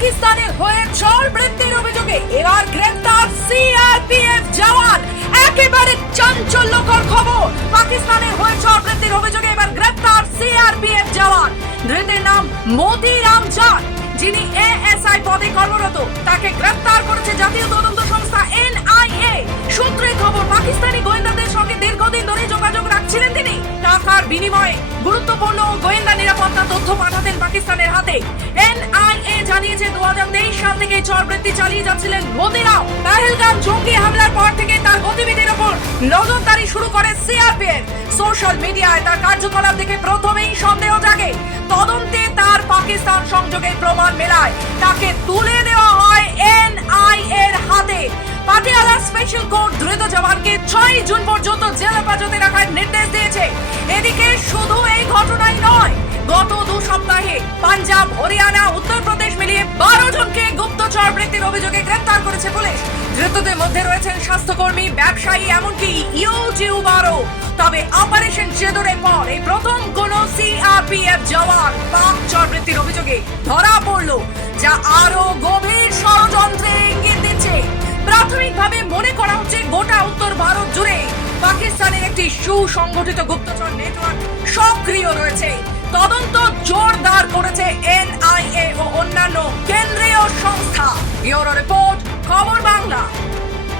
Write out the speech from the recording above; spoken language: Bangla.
পাকিস্তানে হয়ে চর বৃত্তির অভিযোগে। এবার গ্রেফতার সিআরপিএফ জওয়ান। একেবারে চাঞ্চল্যকর খবর। পাকিস্তানে হয়ে চর বৃত্তির অভিযোগে এবার গ্রেফতার সিআরপিএফ জওয়ান। ধৃতের নাম মতিরাম জাট যিনি এএসআই পদে কর্মরত। তাকে গ্রেফতার করেছে জাতীয় তদন্ত সংস্থা এনআইএ সূত্রে খবর, পাকিস্তানি গোয়েন্দাদের সঙ্গে দীর্ঘদিন ধরে যোগাযোগ রাখছিলেন তিনি। টাকার বিনিময়ে গুরুত্বপূর্ণ গোয়েন্দা নিরাপত্তা তথ্য পাঠাতেন পাকিস্তানের হাতে। এনআইএ জানিয়েছে দু সাল থেকে চরবৃত্তি চালিয়ে যাচ্ছিলেন মোদিরাও পেহেলগাম জঙ্গি হামলার পর থেকে তার গতিবিধির ওপর নজরদারি শুরু করে সিআরপিএফ। সোশ্যাল মিডিয়ায় তার কার্যকলাপ দেখে প্রথমেই সন্দেহ জাগে। তদন্তে তার পাকিস্তান সংযোগের প্রমাণ মেলায় তাকে তুলে দেওয়া হয় এনআইএ এর হাতে। পাটিয়ালা স্পেশাল কোর্ট ধৃত জওয়ানকে ছয় জুন পর্যন্ত জেল হেফাজতে রাখার নির্দেশ দিয়েছে। এদিকে শুধু এই ঘটনাই নয়, গত দু সপ্তাহে পাঞ্জাব, হরিয়ানা গুপ্তচর অভিযোগে গ্রেপ্তার করেছে পুলিশ। ধৃতদের মধ্যে রয়েছেন স্বাস্থ্যকর্মী, ব্যবসায়ী, এমনকি ইউটিউবারও। তবে অপারেশন চেদরের পর এই প্রথম কোন সিআরপিএফ জওয়ান পাক চরবৃত্তির অভিযোগে ধরা পড়ল, যা আরও গভীর ষড়যন্ত্রে ইঙ্গিত দিচ্ছে। প্রাথমিকভাবে মনে করা হচ্ছে গোটা উত্তর ভারত জুড়ে পাকিস্তানের একটি সুসংগঠিত গুপ্তচর নেটওয়ার্ক সক্রিয় রয়েছে। তদন্ত জোরদার করেছে